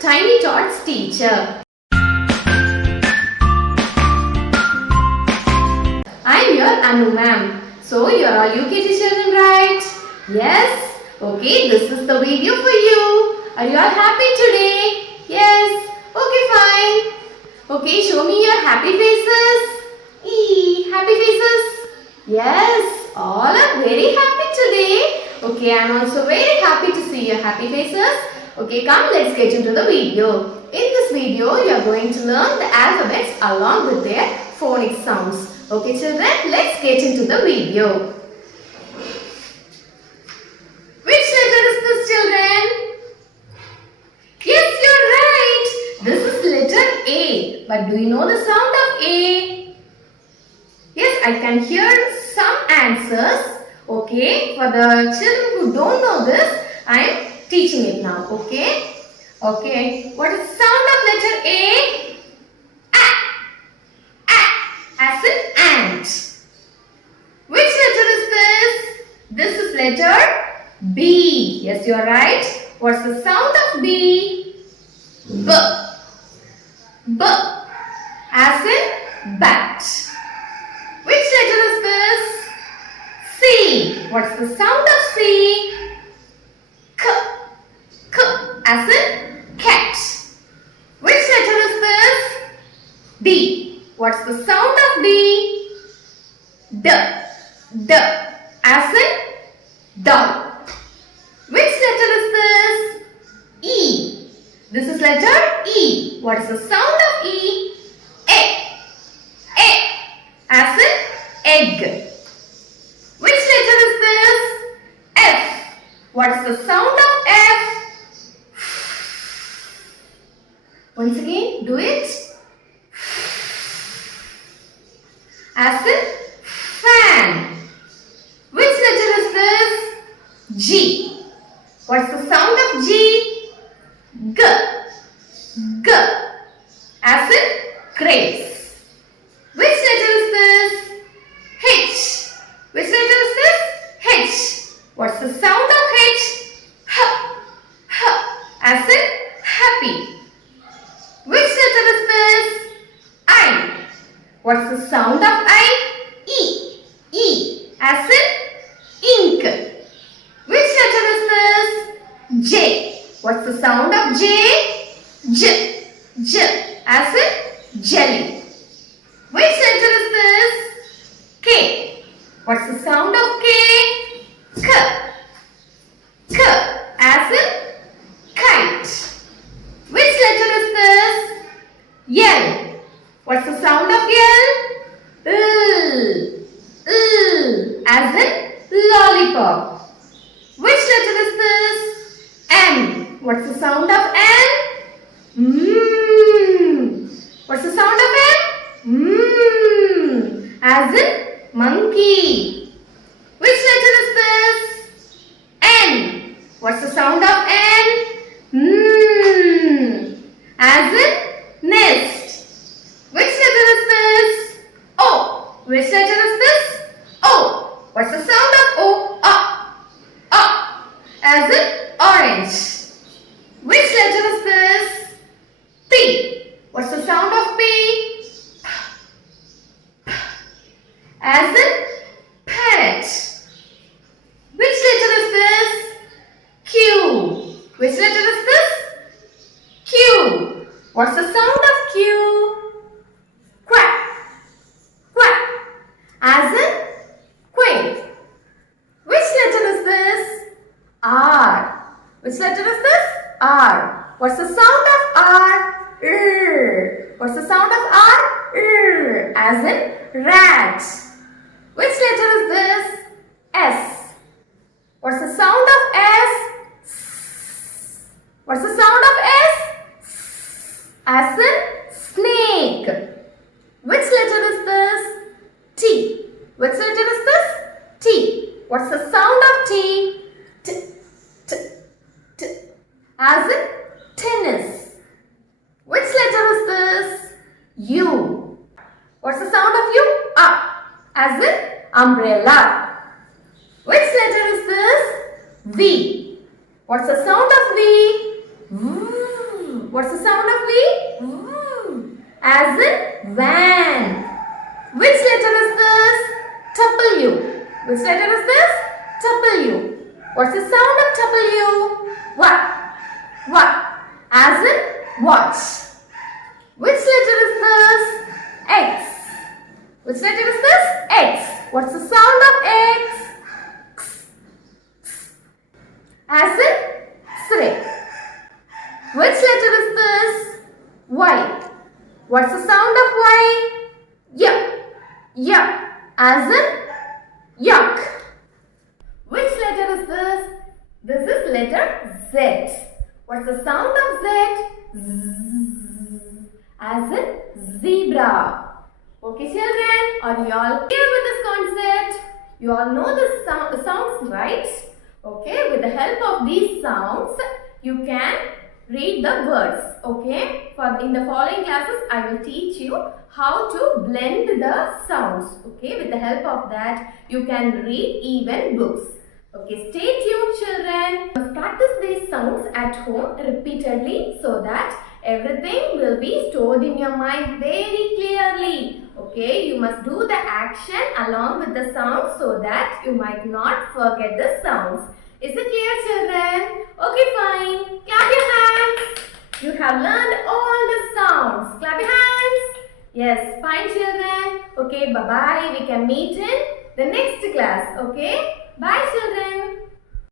Tiny Tots teacher. I'm your Anu ma'am. So you are all UKG children, right? Yes? Okay, this is the video for you. Are you all happy today? Yes? Okay, fine. Okay, show me your happy faces. Happy faces? Yes, all are very happy today. Okay, I am also very happy to see your happy faces. Okay, come, let's get into the video. In this video, you are going to learn the alphabets along with their phonics sounds. Okay, children, let's get into the video. Which letter is this, children? Yes, you're right. This is letter A. But do you know the sound of A? Yes, I can hear some answers. Okay, for the children who don't know this, I am teaching it now. Okay? Okay. What is the sound of letter A? As in ant. Which letter is this? This is letter B. Yes, you are right. What's the sound of B? B. B. As in bat. Which letter is this? C. What's the sound of C? K. K. As in cat. Which letter is this? D. What's the sound of D? D. D. As in dog. Which letter is this? E. This is letter E. What is the sound of E? A. A. As in egg. Which letter is this? F. What is the sound of F? Once again, do it. As in fan. Which letter is this? G. What's the sound of G? G. G. As in grapes. Which letter is this? H. Which letter is this? H. What's the sound of H? H. H. As in happy. Which letter is this? I. What's the sound of I? E. E. As in ink. Which letter is this? J. What's the sound of J? J. J. As in jelly. Which letter is this? K. What's the sound of K? K. K. As in kite. Which letter is this? L. What's the sound of L? L. L. As in lollipop. Which letter is this? M. What's the sound of M? What's the sound of M? As in monkey. Which letter is this? N. What's the sound of N? As in nest. Which letter is this? O. Which letter is this? O. What's the sound of O? As in orange. Which letter is this? P. What's the sound of P? As in parrot. Which letter is this? Q. Which letter is this? Q. What's the sound of Q? Quack. Quack. As in quail. Which letter is this? R. Which letter is this? R. What's the sound of R? R. What's the sound of R? R. As in rat. Which letter is this? S. What's the sound of S? What's the sound of S? As in snake. Which letter is this? T. Which letter is this? T. What's the sound of T? T. T. T. As in tennis. Which letter is this? U. What's the sound of U? As in umbrella. Which letter is this? V. What's the sound of V? What's the sound of V? As in van. Which letter is this? W. Which letter is this? W. What's the sound of W? What? As in watch. Which letter is this? X. Which letter is this? X. What's the sound of X? As in X-ray. Which letter is this? Y. What's the sound of Y? Y. As in yuck. Which letter is this? This is letter Z. What's the sound of Z? Z. As in zebra. Okay, children, are you all clear with this concept? You all know the sounds, right? Okay, with the help of these sounds, you can read the words. Okay, in the following classes, I will teach you how to blend the sounds. Okay, with the help of that, you can read even books. Okay, stay tuned, children. You must practice these sounds at home repeatedly so that everything will be stored in your mind very clearly. Okay, you must do the action along with the sounds so that you might not forget the sounds. Is it clear, children? Okay, fine. Clap your hands. You have learned all the sounds. Clap your hands. Yes, fine, children. Okay, bye-bye. We can meet in the next class. Okay, bye, children.